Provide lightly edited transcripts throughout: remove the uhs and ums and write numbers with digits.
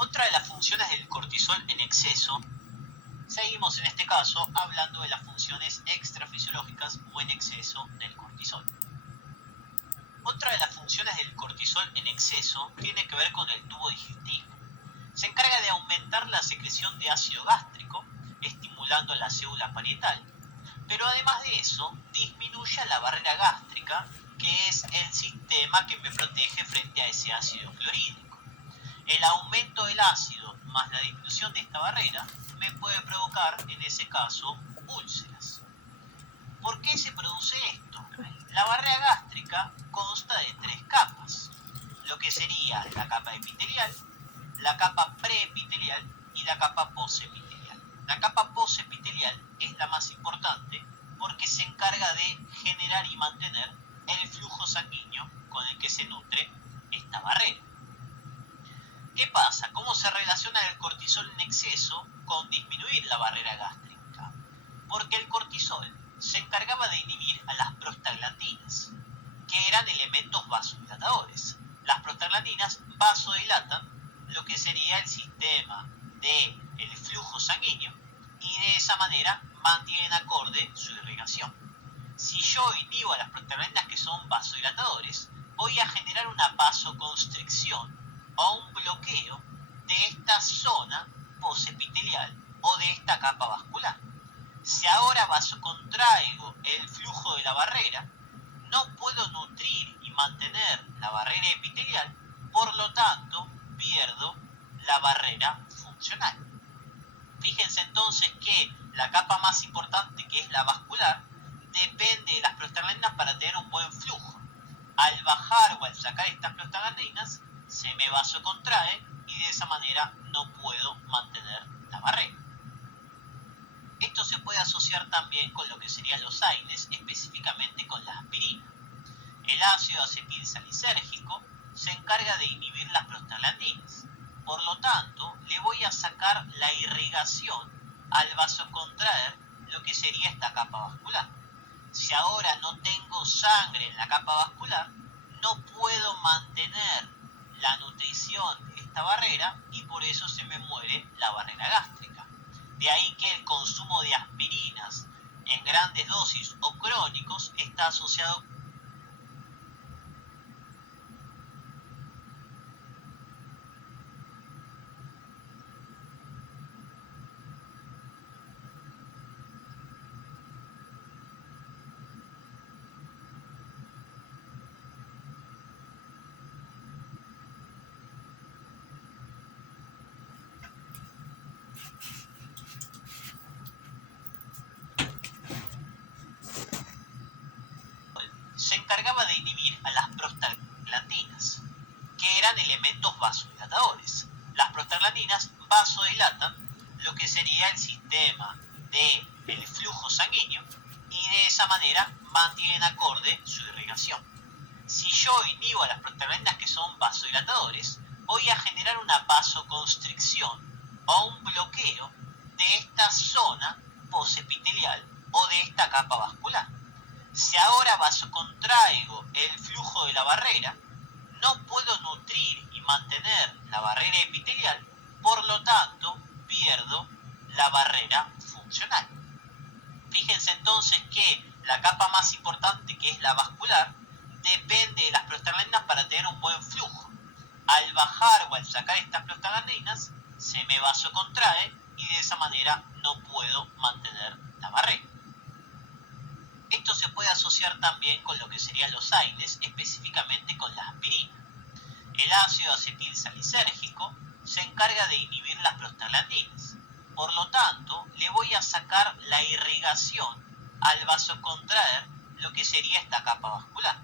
Otra de las funciones del cortisol en exceso, seguimos en este caso hablando de las funciones extrafisiológicas o en exceso del cortisol. Otra de las funciones del cortisol en exceso tiene que ver con el tubo digestivo. Se encarga de aumentar la secreción de ácido gástrico, estimulando la célula parietal, pero además de eso, disminuye la barrera gástrica, que es el sistema que me protege frente a ese ácido clorhídrico. El aumento del ácido más la disminución de esta barrera me puede provocar, en ese caso, úlceras. ¿Por qué se produce esto? La barrera gástrica consta de 3 capas, lo que sería la capa epitelial, la capa preepitelial y la capa posepitelial. La capa posepitelial es la más importante porque se encarga de generar y mantener el flujo sanguíneo con el que se nutre esta barrera. ¿Qué pasa? ¿Cómo se relaciona el cortisol en exceso con disminuir la barrera gástrica? Porque el cortisol se encargaba de inhibir a las prostaglandinas, que eran elementos vasodilatadores. Las prostaglandinas vasodilatan lo que sería el sistema del flujo sanguíneo y de esa manera mantienen acorde su irrigación. Si yo inhibo a las prostaglandinas que son vasodilatadores, voy a generar una vasoconstricción o un bloqueo de esta zona posepitelial o de esta capa vascular. Si ahora vasocontraigo el flujo de la barrera, no puedo nutrir y mantener la barrera epitelial, por lo tanto pierdo la barrera funcional. Fíjense entonces que la capa más importante, que es la vascular, depende de las prostaglandinas para tener un buen flujo. Al bajar o al sacar estas prostaglandinas, se me vasocontrae y de esa manera no puedo mantener la barrera. Esto se puede asociar también con lo que serían los AINES, específicamente con la aspirina. El ácido acetilsalicérgico se encarga de inhibir las prostaglandinas. Por lo tanto, le voy a sacar la irrigación al vasocontraer lo que sería esta capa vascular. Si ahora no tengo sangre en la capa vascular, no puedo mantener la nutrición de esta barrera y por eso se me muere la barrera gástrica. De ahí que el consumo de aspirinas en grandes dosis o crónicos está asociado se encargaba de inhibir a las prostaglandinas, que eran elementos vasodilatadores. Las prostaglandinas vasodilatan lo que sería el sistema del flujo sanguíneo y de esa manera mantienen acorde su irrigación. Si yo inhibo a las prostaglandinas que son vasodilatadores, voy a generar una vasoconstricción o un bloqueo de esta zona posepitelial o de esta capa vascular. Si ahora vasocontraigo el flujo de la barrera, no puedo nutrir y mantener la barrera epitelial, por lo tanto pierdo la barrera funcional. Fíjense entonces que la capa más importante, que es la vascular, depende de las prostaglandinas para tener un buen flujo. Al bajar o al sacar estas prostaglandinas, se me vasocontrae y de esa manera no puedo mantener la barrera. Esto se puede asociar también con lo que serían los AINES, específicamente con la aspirina. El ácido acetilsalicérgico se encarga de inhibir las prostaglandinas. Por lo tanto, le voy a sacar la irrigación al vasocontraer lo que sería esta capa vascular.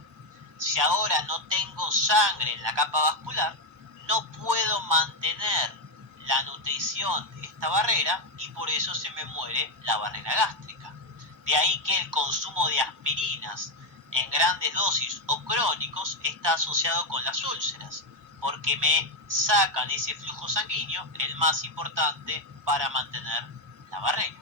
Si ahora no tengo sangre en la capa vascular, no puedo mantener la nutrición de esta barrera y por eso se me muere la barrera gástrica. De ahí que el consumo de aspirinas en grandes dosis o crónicos está asociado con las úlceras, porque me sacan ese flujo sanguíneo, el más importante para mantener la barrera.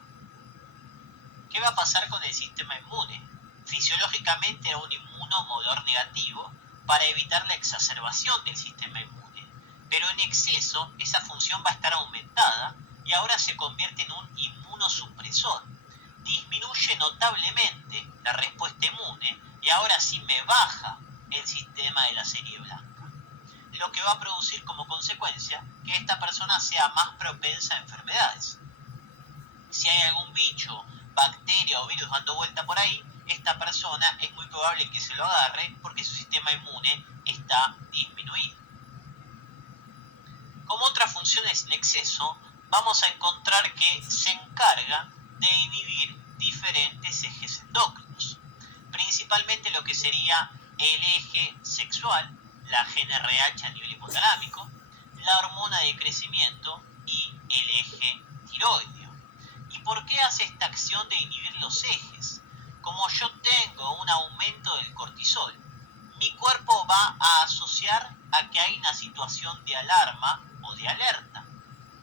¿Qué va a pasar con el sistema inmune? Fisiológicamente era un inmunomodulador negativo para evitar la exacerbación del sistema inmune, pero en exceso esa función va a estar aumentada y ahora se convierte en un inmunosupresor. Disminuye notablemente la respuesta inmune y ahora sí me baja el sistema de la serie blanca, lo que va a producir como consecuencia que esta persona sea más propensa a enfermedades. Si hay algún bicho, bacteria o virus dando vuelta por ahí, esta persona es muy probable que se lo agarre porque su sistema inmune está disminuido. Como otras funciones en exceso, vamos a encontrar que se encarga de inhibir diferentes ejes endócrinos, principalmente lo que sería el eje sexual, la GnRH a nivel hipotalámico, la hormona de crecimiento y el eje tiroideo. ¿Y por qué hace esta acción de inhibir los ejes? Como yo tengo un aumento del cortisol, mi cuerpo va a asociar a que hay una situación de alarma o de alerta.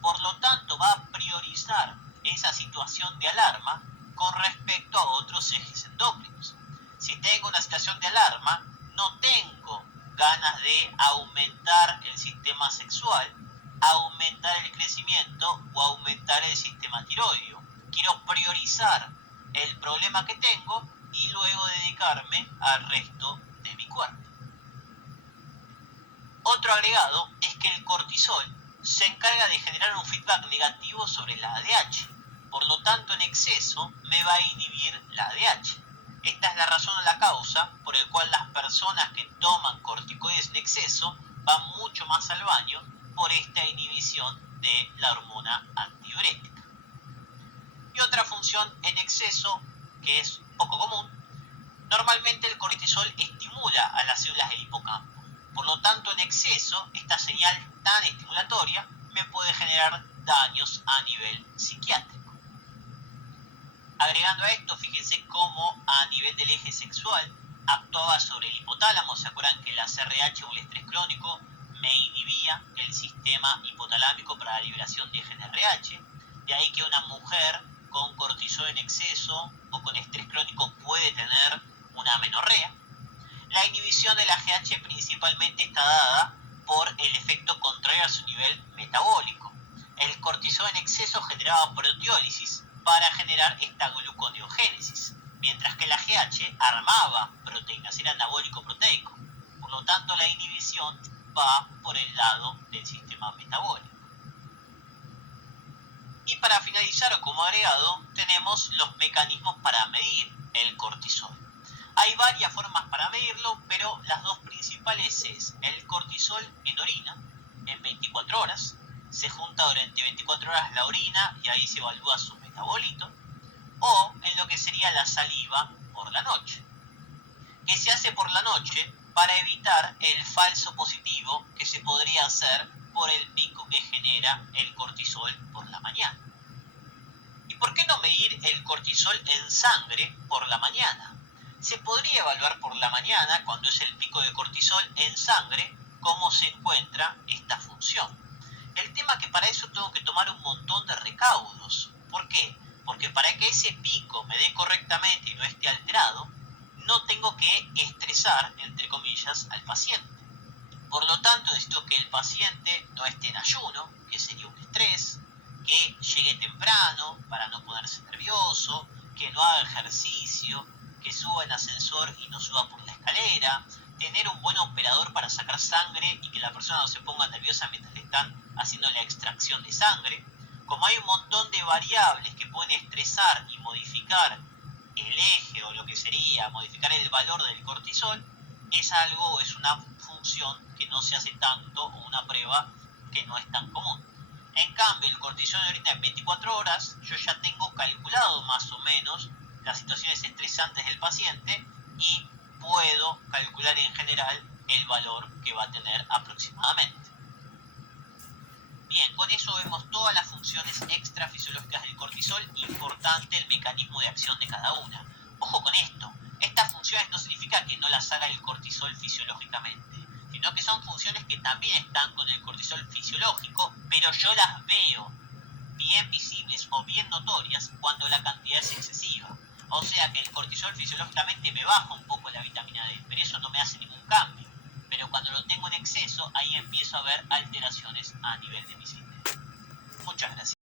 Por lo tanto, va a priorizar esa situación de alarma con respecto a otros ejes endócrinos. Si tengo una situación de alarma, no tengo ganas de aumentar el sistema sexual, aumentar el crecimiento o aumentar el sistema tiroideo. Quiero priorizar el problema que tengo y luego dedicarme al resto de mi cuerpo. Otro agregado es que el cortisol se encarga de generar un feedback negativo sobre la ADH. Por lo tanto, en exceso me va a inhibir la ADH. Esta es la razón o la causa por el cual las personas que toman corticoides en exceso van mucho más al baño por esta inhibición de la hormona antidiurética. Y otra función en exceso que es poco común, normalmente el cortisol estimula a las células del hipocampo. Por lo tanto, en exceso, esta señal tan estimulatoria me puede generar daños a nivel psiquiátrico. Agregando a esto, fíjense cómo a nivel del eje sexual actuaba sobre el hipotálamo. ¿Se acuerdan que la CRH o el estrés crónico me inhibía el sistema hipotalámico para la liberación de GnRH? De ahí que una mujer con cortisol en exceso o con estrés crónico puede tener una amenorrea. La inhibición de la GH principalmente está dada por el efecto contrario a su nivel metabólico. El cortisol en exceso generaba proteólisis para generar esta gluconeogénesis, mientras que la GH armaba proteínas, era anabólico proteico. Por lo tanto, la inhibición va por el lado del sistema metabólico. Y para finalizar o como agregado, tenemos los mecanismos para medir el cortisol. Hay varias formas para medirlo, pero las dos principales es el cortisol en orina en 24 horas. Se junta durante 24 horas la orina y ahí se evalúa su metabolito. O en lo que sería la saliva por la noche, que se hace por la noche para evitar el falso positivo que se podría hacer por el pico que genera el cortisol por la mañana. ¿Y por qué no medir el cortisol en sangre por la mañana? Se podría evaluar por la mañana, cuando es el pico de cortisol en sangre, cómo se encuentra esta función. El tema es que para eso tengo que tomar un montón de recaudos. ¿Por qué? Porque para que ese pico me dé correctamente y no esté alterado, no tengo que estresar, entre comillas, al paciente. Por lo tanto, necesito que el paciente no esté en ayuno, que sería un estrés, que llegue temprano para no ponerse nervioso, que no haga ejercicio, que suba en ascensor y no suba por la escalera, tener un buen operador para sacar sangre y que la persona no se ponga nerviosa mientras le están haciendo la extracción de sangre. Como hay un montón de variables que pueden estresar y modificar el eje o lo que sería modificar el valor del cortisol, es una función que no se hace tanto o una prueba que no es tan común. En cambio, el cortisol ahorita en 24 horas, yo ya tengo calculado más o menos las situaciones estresantes del paciente y puedo calcular en general el valor que va a tener aproximadamente. Bien, con eso vemos todas las funciones extrafisiológicas del cortisol, importante el mecanismo de acción de cada una. Ojo con esto, estas funciones no significa que no las haga el cortisol fisiológicamente, sino que son funciones que también están con el cortisol fisiológico, pero yo las veo bien visibles o bien notorias cuando la cantidad es excesiva. O sea que el cortisol fisiológicamente me baja un poco la vitamina D, pero eso no me hace ningún cambio. pero cuando lo tengo en exceso, ahí empiezo a ver alteraciones a nivel de mi sistema.